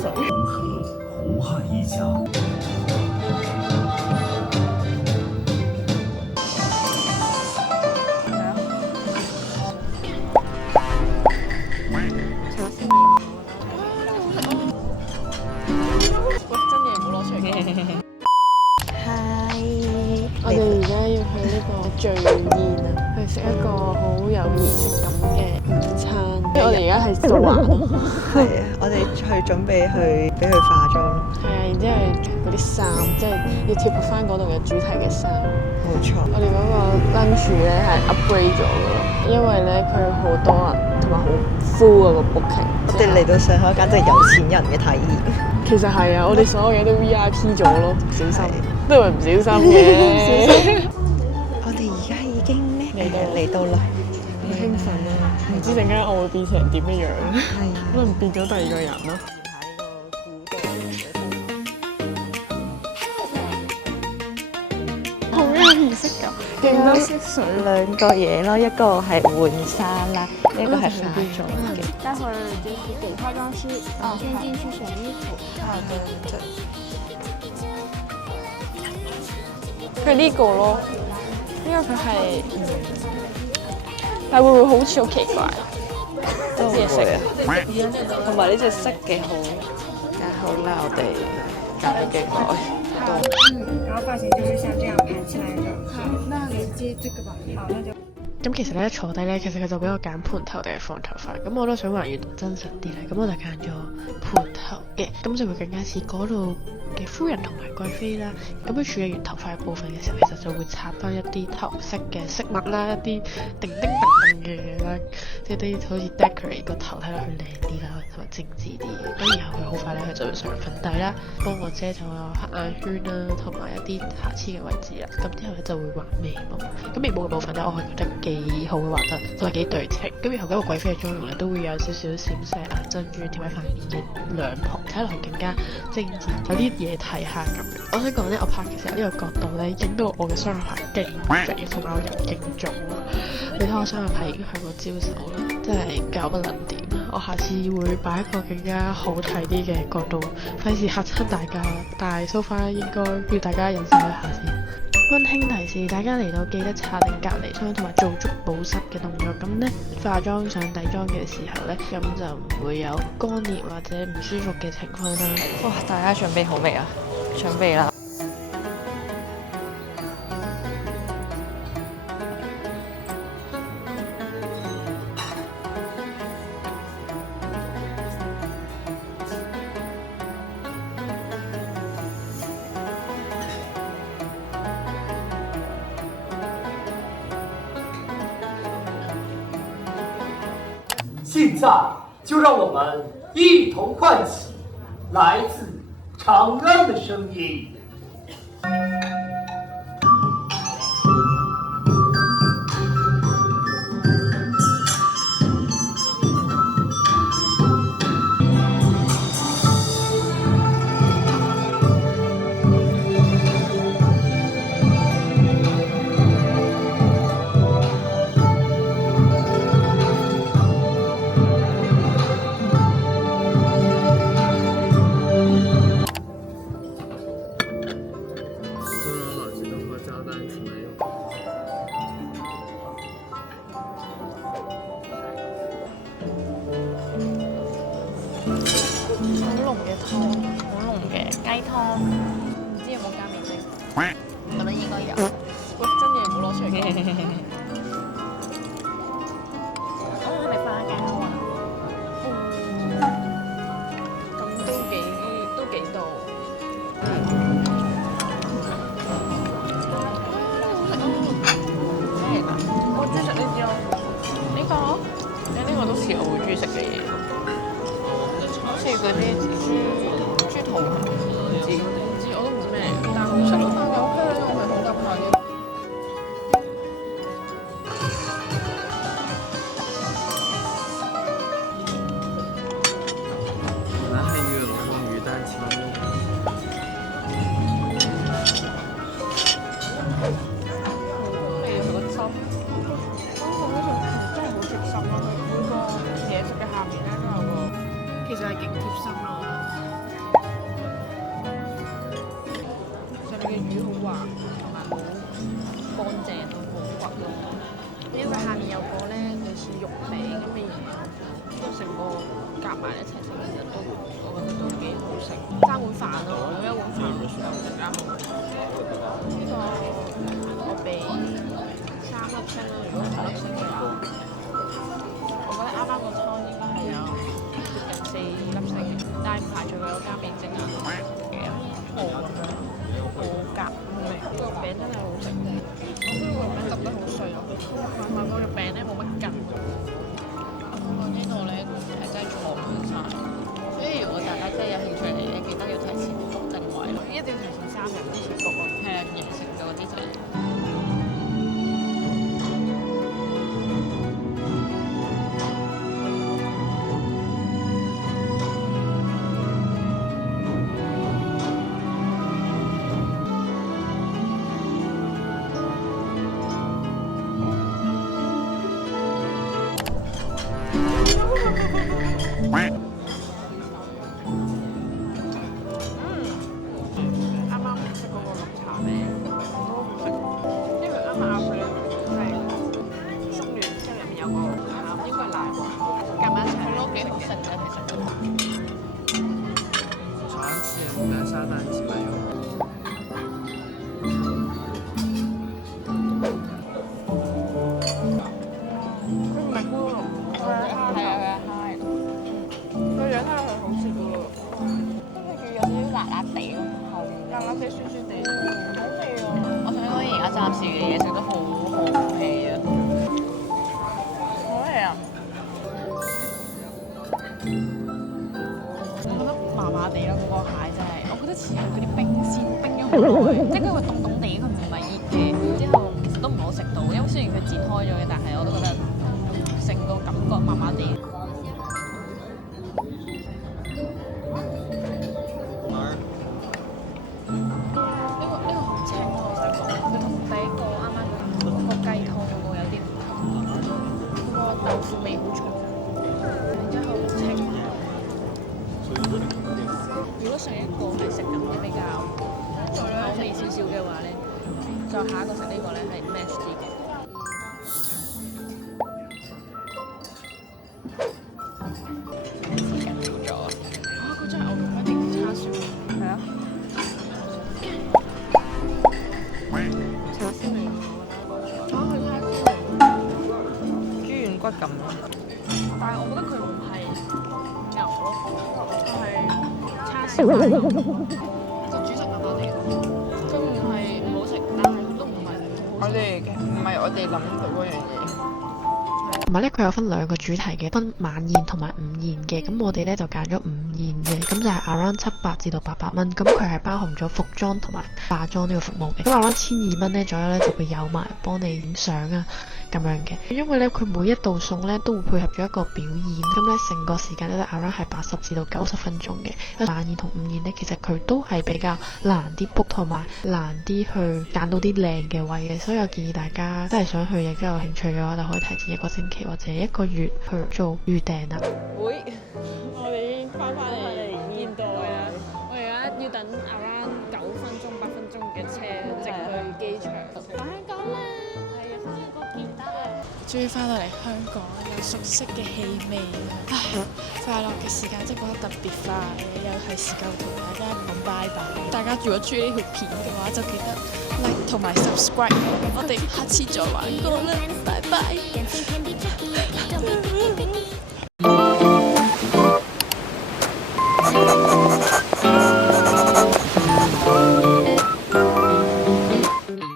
水。和胡漢一家。我哋而家要去呢個聚宴啊，去食一個好有儀式感嘅午餐。因為我哋而家係素顏咯，係啊，我哋準備去俾佢化妝。係啊，然之後嗰啲衫，即係要貼合翻嗰度嘅主題嘅衫。冇錯，我哋嗰個 lunch 咧係 upgrade 咗嘅咯，因為咧佢好多人同埋好 full 嗰個 booking。我哋嚟到上海簡直係有錢人嘅體驗。其實係啊，我哋所有嘢都 VIP 咗咯，小心，都係唔小心嘅。我哋而家已經咩嚟到啦，好興奮啊！唔知陣間我會變成點嘅樣？係啊，可能變咗第二個人咯。好有儀式感，勁多色水。兩個嘢咯，一個係換衫啦，一個係化妝嘅。待會兒就是給化妝師先進去選衣服。佢呢個咯，因為佢係但會唔會好似好奇怪？都會啊，同埋呢隻色幾好，梗係好啦，我哋揀咗幾耐。然後髮型就是像這樣盤起來的。好，那連接這個吧。好，那就。咁其實咧坐低咧，其實佢就俾我揀盤頭定係放頭髮，咁我都想還原真實啲咧，咁我就揀咗盤頭嘅，咁就會更加似嗰度嘅夫人同埋貴妃啦。咁佢處理完頭髮嘅部分嘅時候，其實就會插翻一啲頭飾嘅飾物啦，一啲叮叮噹噹嘅嘢啦，即係啲好似 decorate 個頭睇落去靚啲啦，同埋精緻啲嘅。咁然後佢好快咧，佢就會上粉底啦，幫我遮咗黑眼圈啦，同埋一啲瑕疵嘅位置啦。咁之後咧就會畫眉毛，咁眉毛嘅部分咧，我係覺得幾好嘅畫得，同埋幾對稱。咁然後嗰個貴妃嘅妝容咧，都會有少少閃石啊、珍珠貼喺塊面嘅兩旁，睇落去更加精緻，有啲嘢睇下咁樣。我想講咧，我拍嘅時候呢個角度咧，影到我嘅雙下巴勁肥，同埋我人勁腫。你睇我雙下巴已經係個招手啦，真係搞不能掂。我下次會擺一個更加好睇啲嘅角度，費事嚇親大家。但係 so far 應該要大家忍受一下先。溫馨提示大家嚟到記得搽定隔離霜同埋做足保濕嘅動作，咁呢，化妝上底妝嘅時候呢，咁就唔會有乾裂或者唔舒服嘅情況啦。哇！大家準備好未啊？準備啦！现在就让我们一同唤起来自长安的声音。好濃嘅雞湯，唔知有冇加味精？覺得應該有。喂，真嘢唔好攞出嚟嘅。係咪花膠啊？咁都幾度。咩嚟㗎？我中意食呢啲咯。呢個都似我會中意食嘅嘢。好似嗰啲豬肚，唔知我都唔知咩嚟，但係好食咯，有香，我咪好急下嘅。南海鱼龙鱼蛋清蒸。味佢個汁，真係好貼心咯。每個嘢食嘅下面咧都有個，其實係勁貼心咯。有個咧類似肉餅咁嘅嘢，咁成個夾埋一齊食，其實都我覺得都幾好食。爭碗飯咯，我一碗飯就更加好。呢個我俾3粒星咯，如果5粒星嘅話，我覺得啱啱個湯應該係有接近4粒星嘅，但係唔排除佢有加味精啊，嘅蠔咁樣，蠔夾味，個肉餅真係好食。我覺得個肉餅揼得好碎咯，同埋個肉餅咧冇乜筋。我呢度咧係真係坐滿晒，所以如果大家真係有興趣嚟咧，記得要提前訂位咯，一定要提前3日之前 book 咯，係啊，形成咗嗰啲就係。啱啱食嗰個綠茶餅好好食，因為啱啱咬佢咧係鬆軟，之後入面有個餡，應該係奶喎，夾埋一齊都幾好食嘅其實。早上吃牡丹沙蛋鸡蛮有。佢唔係咕嚕，佢係蝦頭，個樣睇落去好似咕嚕，跟住有啲辣辣地咯，辣辣地酸酸地，好味啊！我想講而家暫時嘅嘢食得好好味啊，好味啊！我覺得麻麻地咯，嗰個蟹真係，我覺得似係嗰啲冰鮮冰咗好耐，即係佢會凍凍地，佢唔係熱嘅，之後其實都唔好食到，因為雖然佢剪開咗嘅，但係我都覺得成個感覺麻麻地。呢個好清，我想講，佢同第一個啱啱嗰個雞湯嗰個有啲唔同，佢個豆腐味好重，然之後好清。如果上一個係食緊啲比較口味少少嘅話咧，再下一個食呢個咧係 match 啲嘅。佢真係牛肉一定叉燒，係啊，叉燒味佢叉燒豬軟骨咁，但係我覺得佢唔係牛咯，佢係叉燒奶油，個主食麻麻地，佢唔係唔好食，但係都唔係我哋嘅，唔係我哋諗到嗰樣嘢。同埋咧，佢有分2個主題嘅，分晚宴同埋午宴嘅。咁我哋咧就揀咗午宴嘅，咁就係 around 700至到800蚊。咁佢係包含咗服裝同埋化妝呢個服務嘅。咁 around 1200蚊咧左右咧就會有埋幫你影相啊咁樣嘅。因為咧佢每一道餸咧都會配合咗一個表演，咁咧成個時間咧 around 係80至到90分鐘嘅。晚宴同午宴咧其實佢都係比較難啲 book 同埋難啲去揀到啲靚嘅位嘅，所以我建議大家真係想去亦都有興趣嘅話，就可以提前1個星期或者1個月去做預訂啦。會，我哋已經翻嚟現代啦。我而家要等 around 9分鐘、8分鐘嘅車，直去機場。返香港啦！係啊，返香港見得啦！終於翻到嚟香港，有熟悉嘅氣味。唉，快樂嘅時間真係過得特別快，又係時間同大家講拜拜。大家如果中意呢條片嘅話，就記得 like 同埋 subscribe。我哋下次再玩過啦，拜拜。